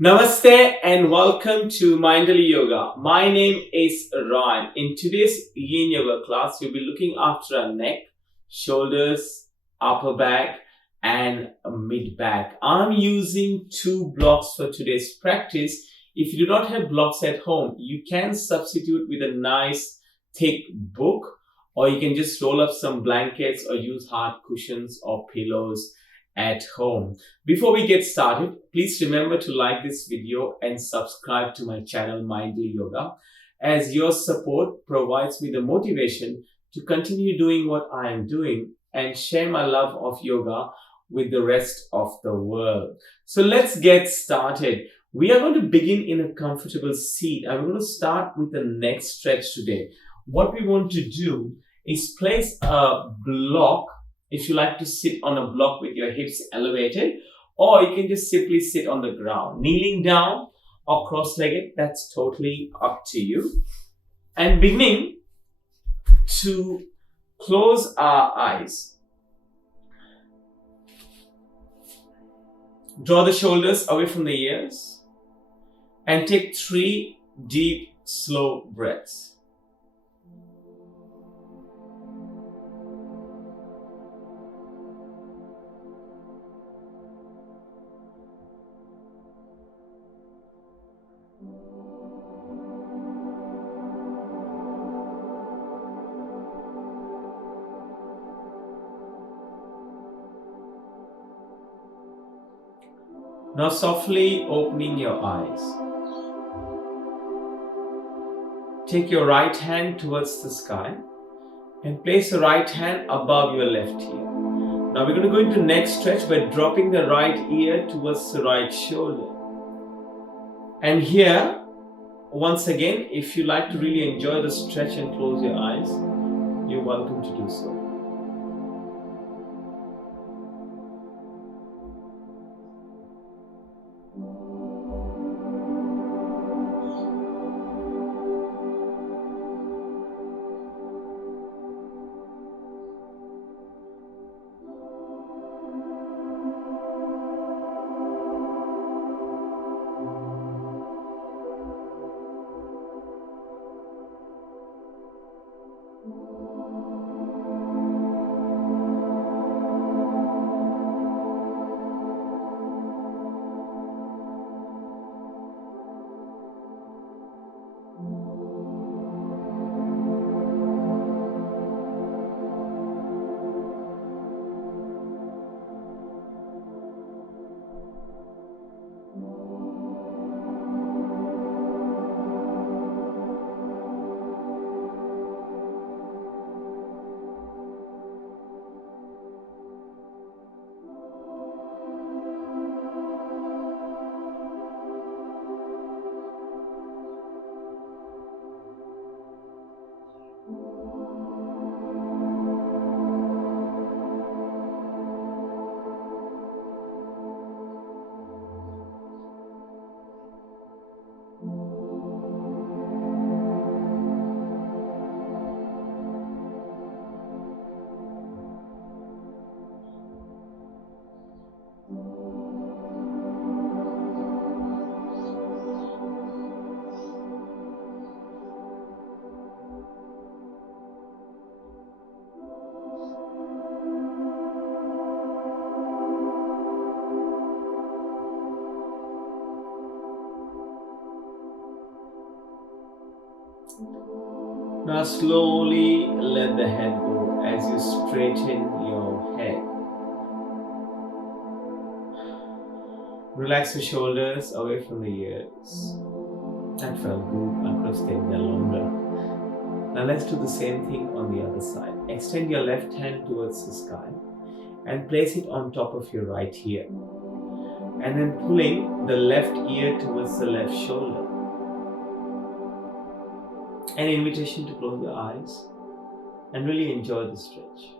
Namaste and welcome to Mindful Yoga. My name is Ryan. In today's Yin Yoga class, we'll be looking after our neck, shoulders, upper back, and mid back. I'm using two blocks for today's practice. If you do not have blocks at home, you can substitute with a nice thick book, or you can just roll up some blankets or use hard cushions or pillows at home. Before we get started, please remember to like this video and subscribe to my channel Mindful Yoga, as your support provides me the motivation to continue doing what I am doing and share my love of yoga with the rest of the world. So let's get started. We are going to begin in a comfortable seat. I'm going to start with the neck stretch today. What we want to do is place a block. If you like to sit on a block with your hips elevated, or you can just simply sit on the ground, kneeling down or cross-legged, that's totally up to you. And beginning to close our eyes. Draw the shoulders away from the ears and take 3 deep, slow breaths. Now softly opening your eyes. Take your right hand towards the sky and place the right hand above your left ear. Now we're going to go into neck stretch by dropping the right ear towards the right shoulder. And here, once again, if you like to really enjoy the stretch and close your eyes, you're welcome to do so. Now slowly let the head go as you straighten your head. Relax your shoulders away from the ears. That felt good. I could have stayed there longer. Now let's do the same thing on the other side. Extend your left hand towards the sky and place it on top of your right ear. And then pulling the left ear towards the left shoulder. An invitation to close your eyes and really enjoy the stretch.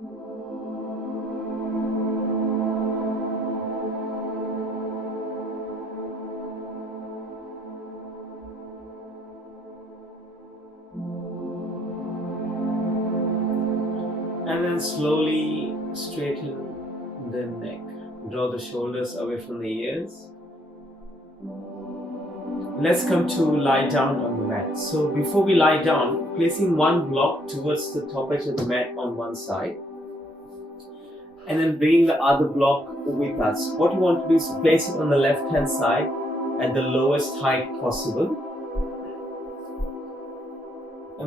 And then slowly straighten the neck. Draw the shoulders away from the ears. Let's come to lie down on the mat. So before we lie down, placing one block towards the top edge of the mat on one side, and then bringing the other block with us. What you want to do is place it on the left hand side at the lowest height possible.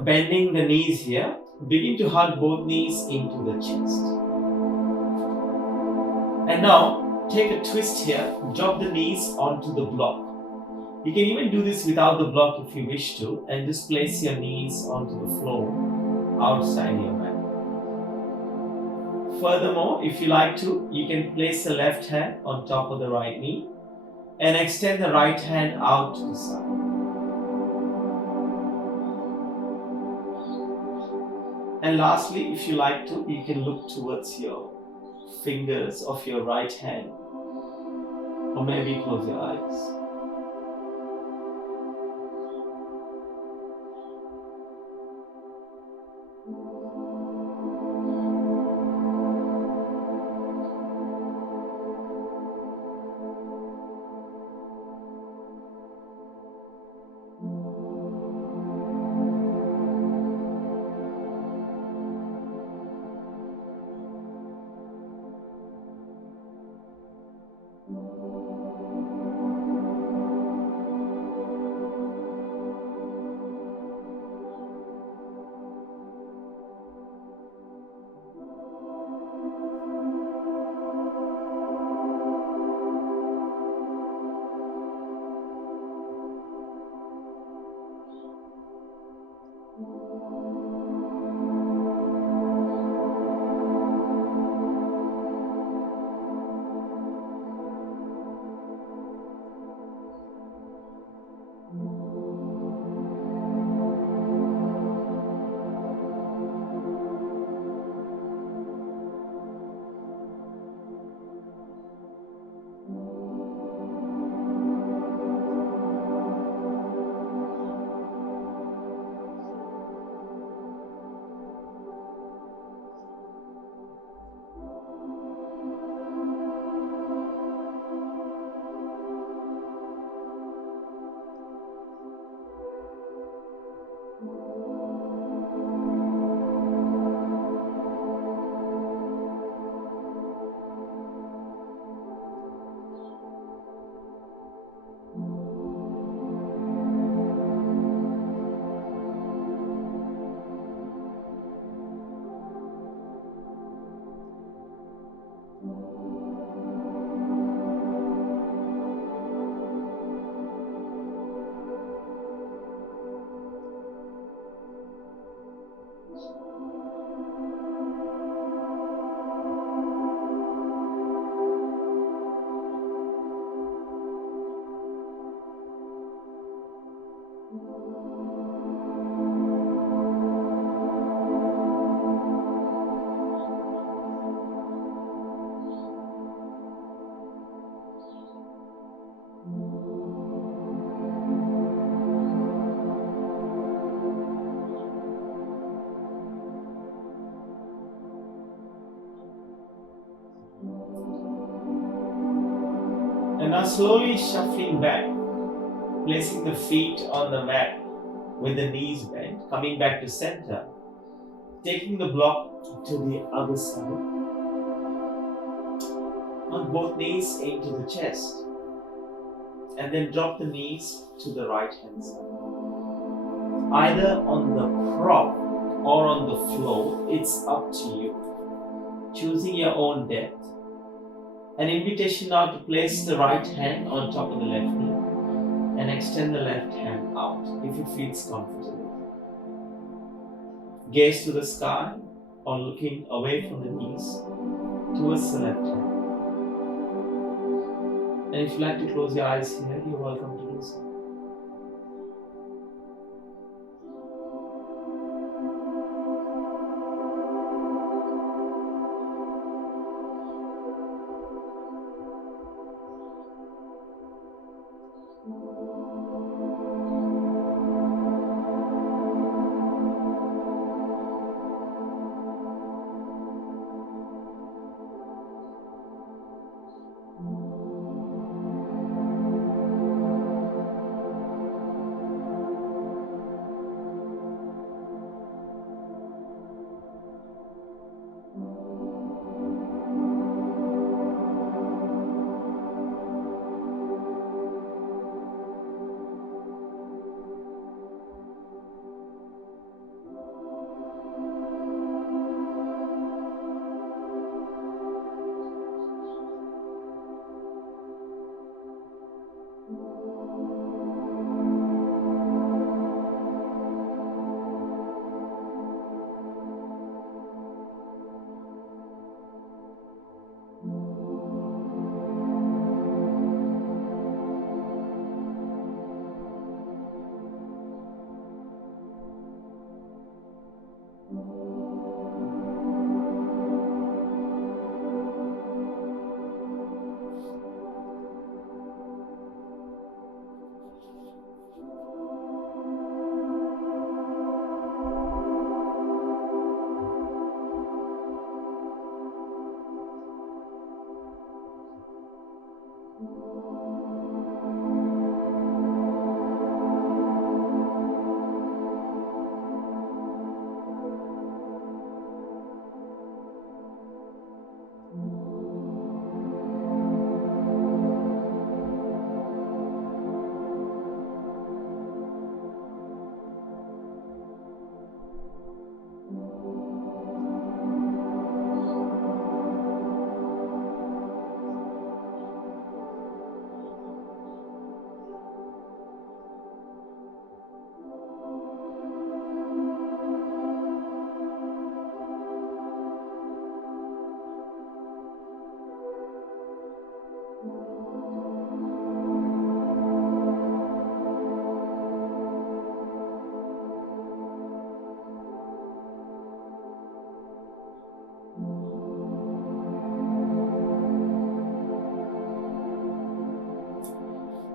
Bending the knees here, begin to hug both knees into the chest. And now take a twist here, drop the knees onto the block. You can even do this without the block if you wish to, and just place your knees onto the floor outside your mat. Furthermore, if you like to, you can place the left hand on top of the right knee and extend the right hand out to the side. And lastly, if you like to, you can look towards your fingers of your right hand, or maybe close your eyes. And now slowly shuffling back, placing the feet on the mat with the knees bent, coming back to center, taking the block to the other side. On both knees into the chest, and then drop the knees to the right hand side. Either on the prop or on the floor, it's up to you. Choosing your own depth. An invitation now to place the right hand on top of the left knee and extend the left hand out if it feels comfortable. Gaze to the sky or looking away from the knees towards the left hand. And if you'd like to close your eyes here, you're welcome to do so.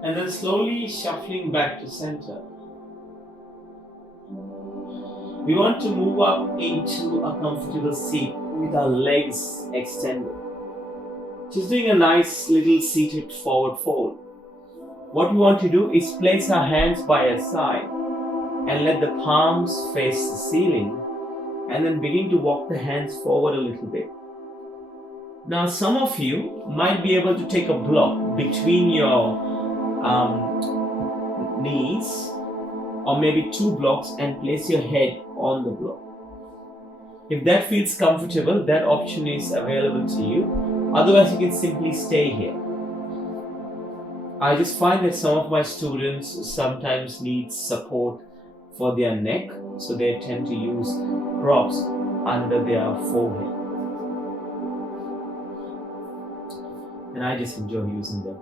and then slowly shuffling back to center. We want to move up into a comfortable seat with our legs extended. Just doing a nice little seated forward fold. What we want to do is place our hands by our side and let the palms face the ceiling, and then begin to walk the hands forward a little bit. Now, some of you might be able to take a block between your knees, or maybe two blocks, and place your head on the block. If that feels comfortable, that option is available to you. Otherwise, you can simply stay here. I just find that some of my students sometimes need support for their neck, so they tend to use props under their forehead. And I just enjoy using them.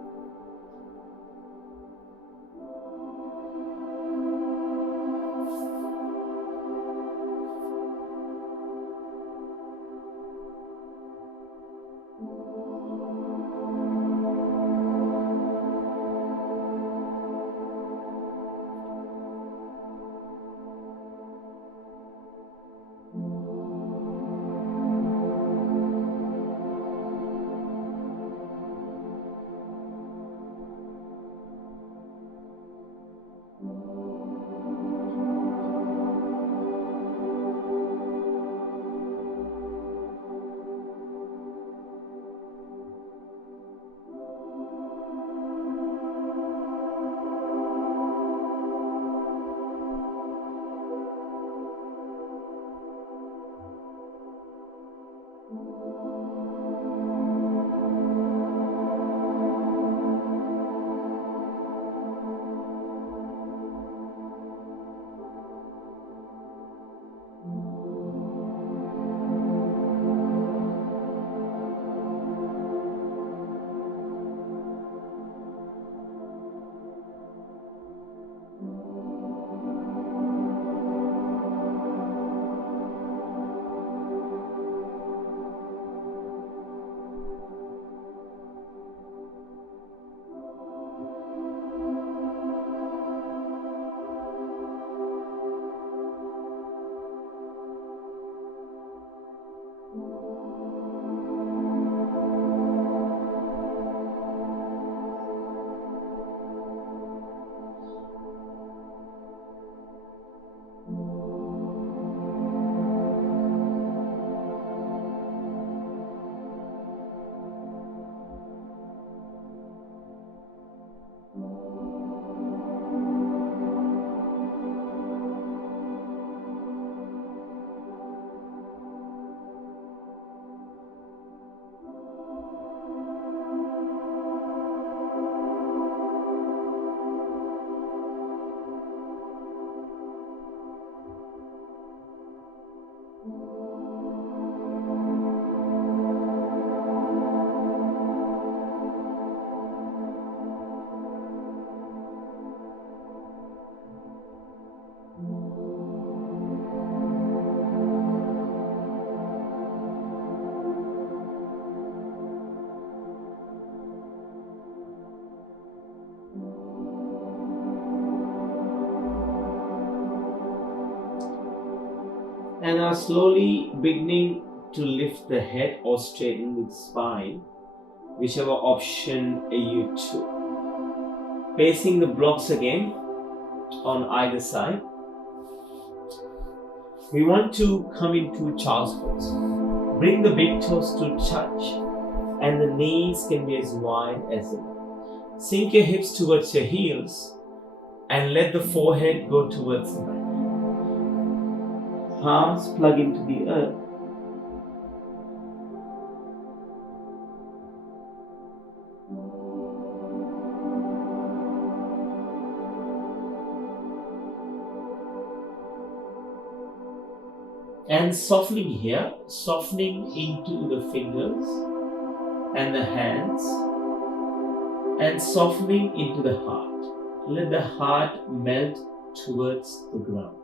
And are slowly beginning to lift the head or straighten the spine, whichever option you choose. Placing the blocks again on either side. We want to come into child's pose. Bring the big toes to touch, and the knees can be as wide as them. Sink your hips towards your heels and let the forehead go towards the back. Palms plug into the earth. And softening here, softening into the fingers and the hands, and softening into the heart. Let the heart melt towards the ground.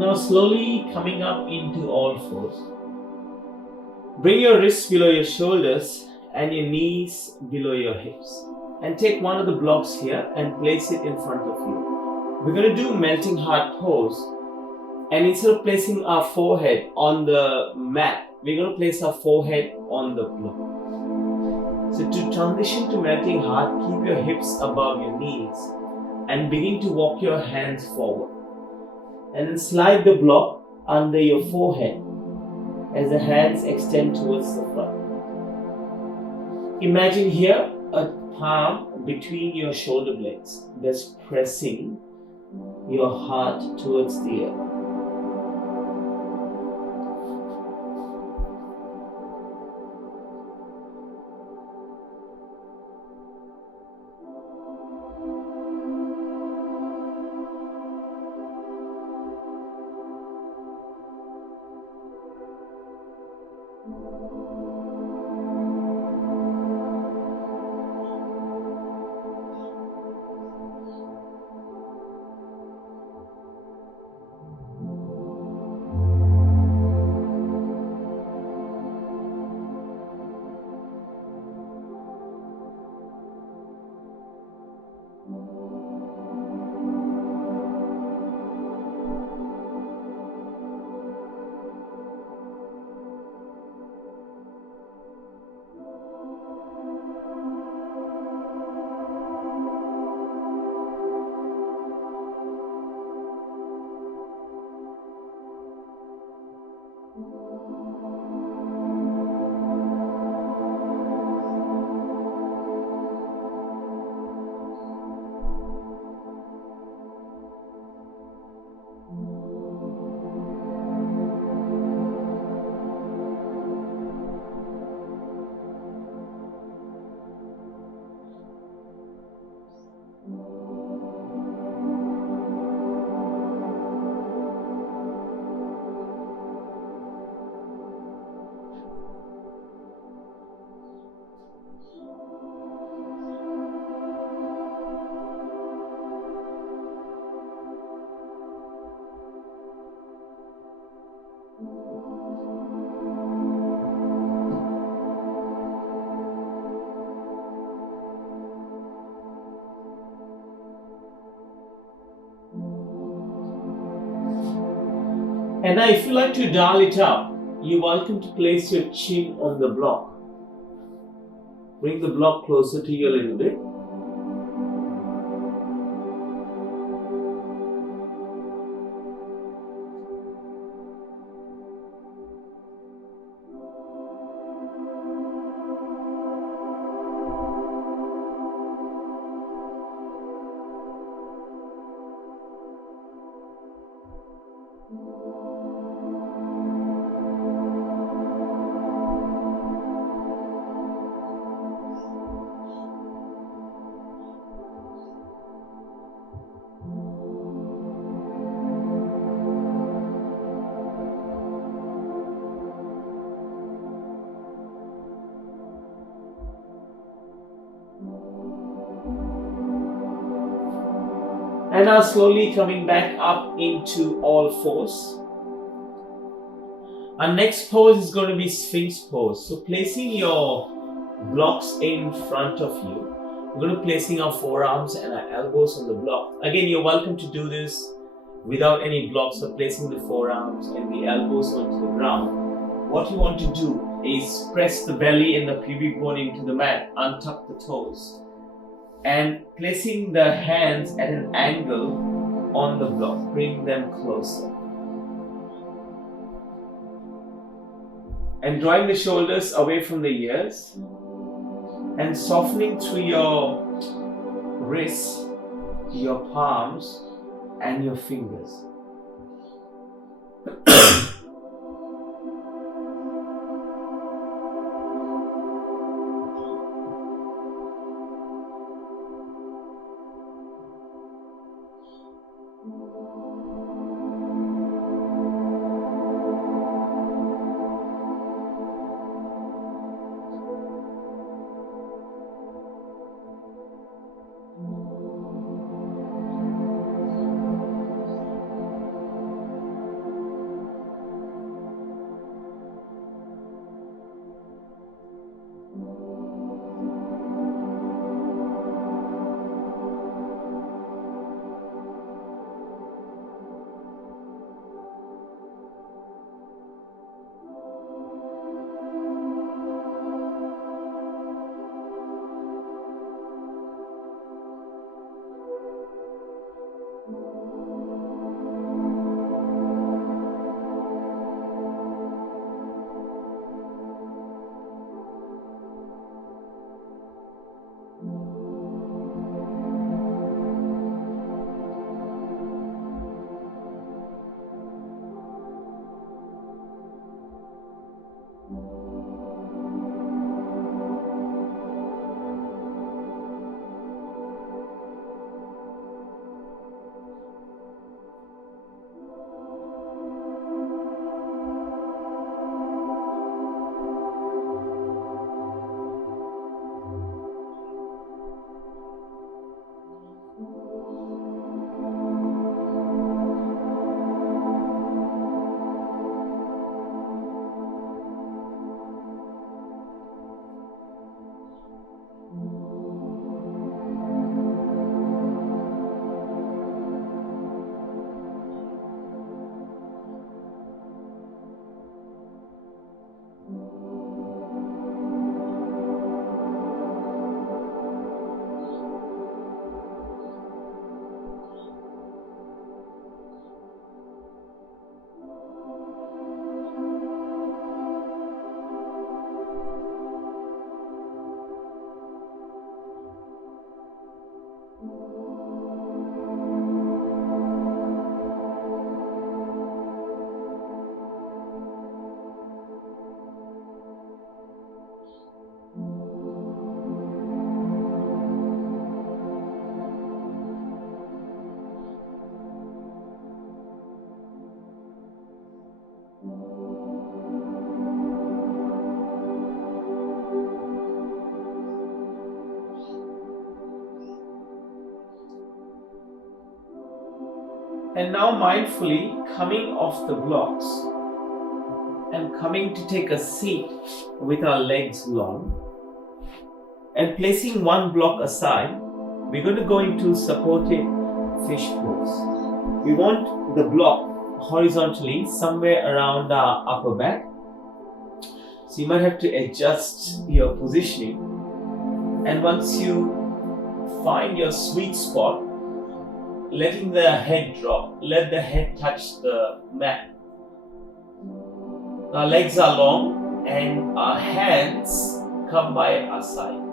Now slowly coming up into all fours. Bring your wrists below your shoulders and your knees below your hips. And take one of the blocks here and place it in front of you. We're going to do melting heart pose. And instead of placing our forehead on the mat, we're going to place our forehead on the block. So to transition to melting heart, keep your hips above your knees and begin to walk your hands forward. And then slide the block under your forehead as the hands extend towards the front. Imagine here a palm between your shoulder blades that's pressing your heart towards the earth. And now if you like to dial it up, you're welcome to place your chin on the block. Bring the block closer to you a little bit. And now slowly coming back up into all fours. Our next pose is going to be Sphinx pose. So placing your blocks in front of you, we're going to be placing our forearms and our elbows on the block. Again, you're welcome to do this without any blocks, so placing the forearms and the elbows onto the ground. What you want to do is press the belly and the pubic bone into the mat, untuck the toes, and placing the hands at an angle on the block, bring them closer. And drawing the shoulders away from the ears and softening through your wrists, your palms, and your fingers. And now mindfully coming off the blocks and coming to take a seat with our legs long and placing one block aside, we're going to go into supported fish pose. We want the block horizontally somewhere around our upper back. So you might have to adjust your positioning. And once you find your sweet spot, letting the head drop, let the head touch the mat. Our legs are long and our hands come by our side.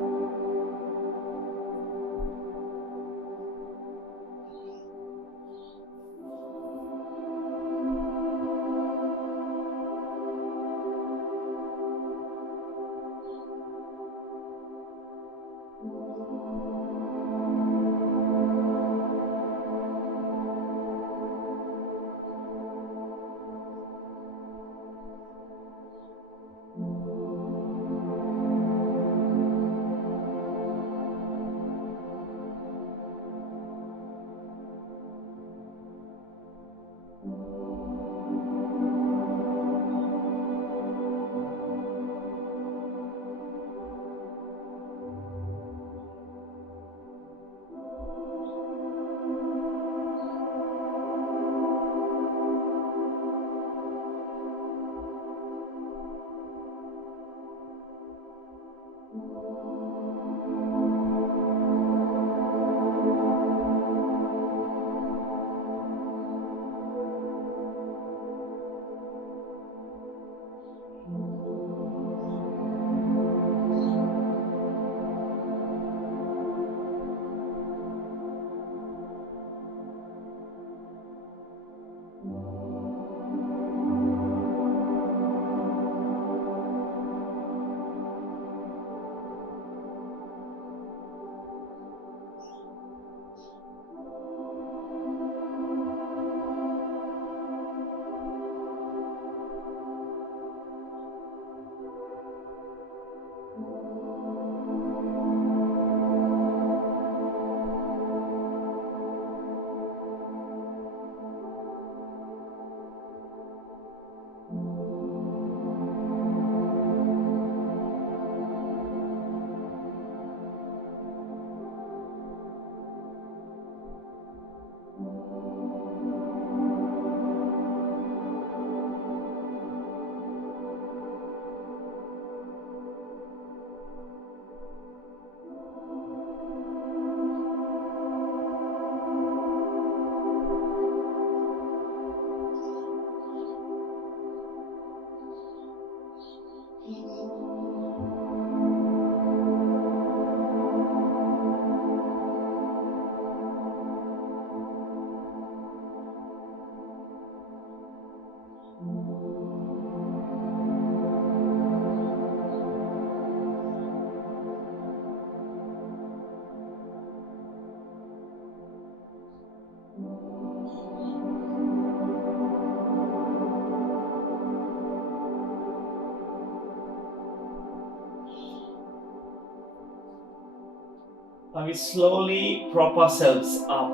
Now we slowly prop ourselves up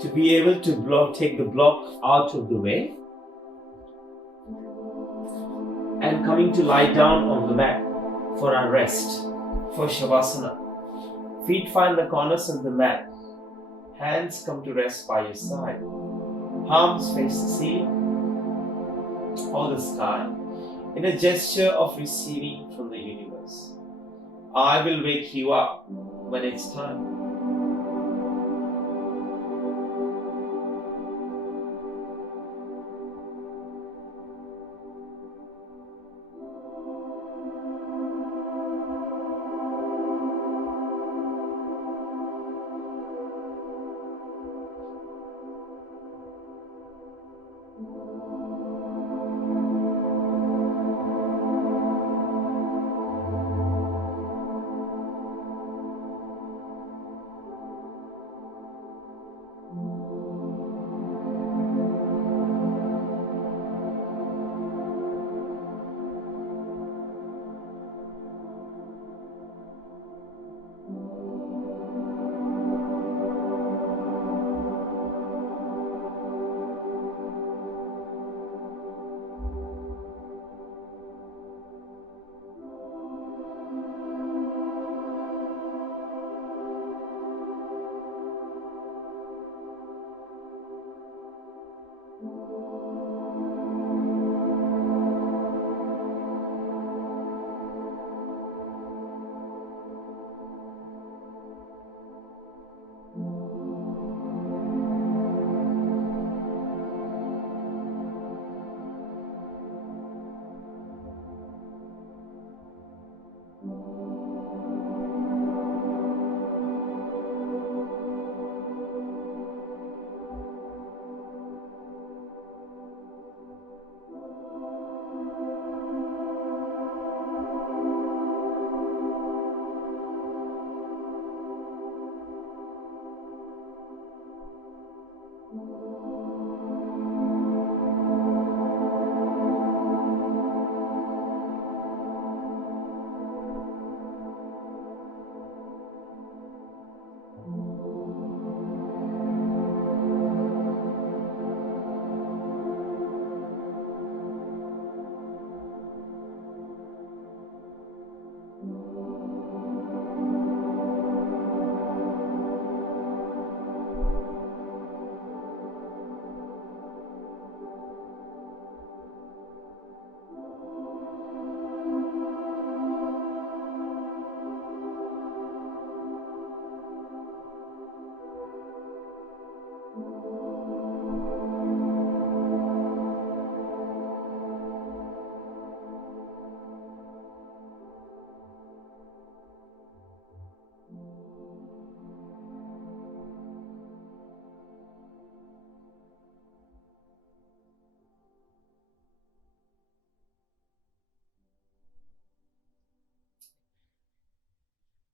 to be able to take the block out of the way and coming to lie down on the mat for our rest, for Shavasana. Feet find the corners of the mat. Hands come to rest by your side. Palms face the ceiling or the sky in a gesture of receiving from the universe. I will wake you up when it's time.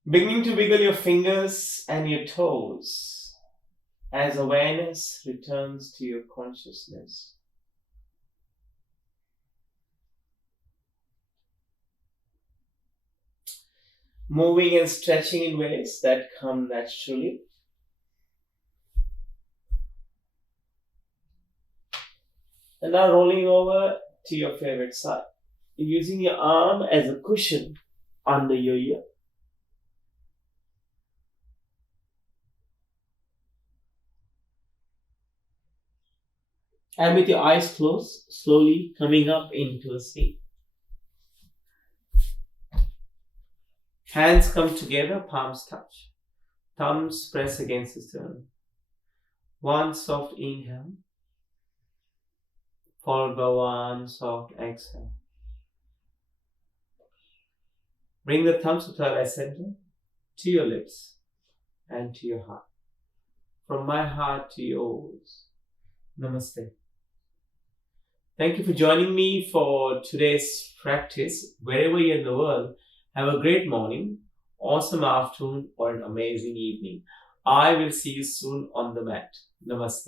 Beginning to wiggle your fingers and your toes as awareness returns to your consciousness. Moving and stretching in ways that come naturally. And now rolling over to your favorite side. Using your arm as a cushion under your ear. And with your eyes closed, slowly coming up into a seat. Hands come together, palms touch. Thumbs press against the sternum. One soft inhale, followed by one soft exhale. Bring the thumbs to third eye center, to your lips, and to your heart. From my heart to yours. Namaste. Thank you for joining me for today's practice. Wherever you're in the world, have a great morning, awesome afternoon, or an amazing evening. I will see you soon on the mat. Namaste.